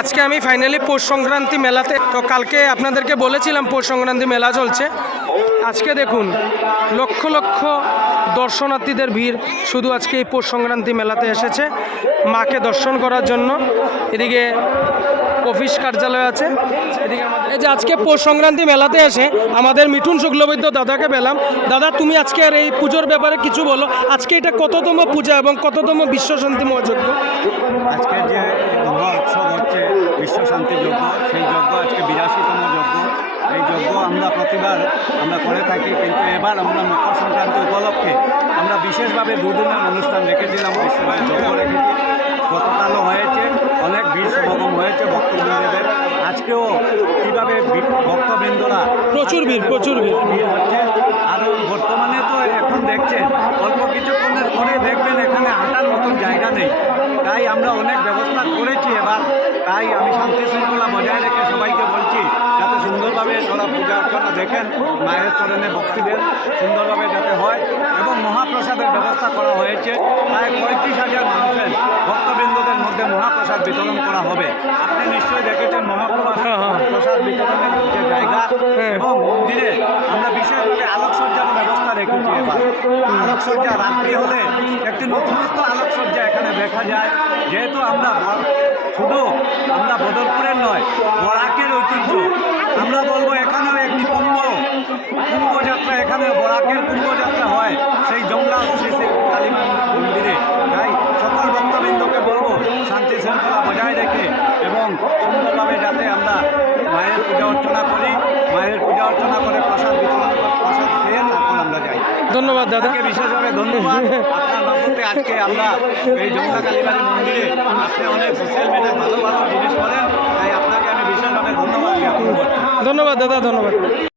আজকে আমি ফাইনালি পৌষ সংক্রান্তি মেলাতে, তো কালকে আপনাদেরকে বলেছিলাম পৌষ সংক্রান্তি মেলা চলছে। আজকে দেখুন লক্ষ লক্ষ দর্শনার্থীদের ভিড় শুধু আজকে এই পৌষ সংক্রান্তি মেলাতে এসেছে মাকে দর্শন করার জন্য। এদিকে অফিস কার্যালয় আছে, এদিকে আমাদের এই যে আজকে পৌষ সংক্রান্তি মেলাতে এসে আমাদের মিঠুন শুক্লবৈদ্য দাদাকে পেলাম। দাদা, তুমি আজকের এই পুজোর ব্যাপারে কিছু বলো। আজকে এটা কততম পূজা এবং কততম বিশ্ব শান্তি মহাযজ্ঞ? আজকে যে মহা উৎসব হচ্ছে বিশ্ব শান্তি যজ্ঞ, সেই যজ্ঞ আজকে 82তম যজ্ঞ। এই যজ্ঞ আমরা প্রতিবার করে থাকি, কিন্তু এবার আমরা মকর সংক্রান্তি উপলক্ষে আমরা বিশেষভাবে দুদিনের অনুষ্ঠান রেখেছিলাম, বিশ্বভাবে যজ্ঞ রেখেছি। গতকালও হয়েছে, অনেক ভিড় সমাগম হয়েছে ভক্তবৃন্দদের। আজকেও কীভাবে ভক্তবৃন্দরা প্রচুর ভিড় হচ্ছে। আর বর্তমানে তো এখন দেখছেন অল্প কিছুক্ষণের পরে দেখবেন এখানে হাঁটার মতন জায়গা নেই। তাই আমরা অনেক ব্যবস্থা করেছি এবার। তাই আমি শান্তি শৃঙ্খলা বজায় রেখে সবাইকে বলছি যাতে সুন্দরভাবে সরা পূজা অর্চনা দেখেন, মায়ের চরণে ভক্তি দেন, সুন্দরভাবে যাতে হয়। এবং মহাপ্রসাদের ব্যবস্থা করা হয়েছে, প্রায় 35,000 মানুষের ভক্তবৃন্দদের মধ্যে মহাপ্রসাদ বিতরণ করা হবে। আপনি নিশ্চয়ই দেখেছেন মহাপ্রসাদ বিতরণের যে জায়গা এবং মন্দিরে আমরা বিশেষভাবে আলোকসজ্জার ব্যবস্থা রেখেছি। এবার আলোকসজ্জা রাত্রি হলে একটি নতুনত্ব আলোকসজ্জা এখানে দেখা যায়। যেহেতু আমরা শুধু বদরপুরের নয়, বরাকের ঐতিহ্য, আমরা বলবো এখানেও একটি কুম্ভযাত্রা, এখানে বরাকের কুম্ভযাত্রা হয় সেই জঙ্গল শেষে কালীমা মন্দিরে। তাই সকল ভক্তবৃন্দকে বলবো শান্তি শৃঙ্খলা বজায় রেখে এবং সুন্দরভাবে যাতে আমরা মায়ের পূজা অর্চনা করি, মায়ের পূজা অর্চনা করে প্রসাদ বিতরণ, প্রসাদ খেয়ে তারপর আমরা যাই। ধন্যবাদ দাদাকে বিশেষভাবে ধন্যবাদ। আপনার মাধ্যমে আজকে আমরা এই জঙ্গলা কালীবাড়ি মন্দিরে আপনি অনেক সোশ্যাল মিডিয়ায় ভালো ভালো জিনিস করেন, তাই আপনাকে আমি বিশেষভাবে ধন্যবাদ জ্ঞাপন করছি। ধন্যবাদ দাদা, ধন্যবাদ।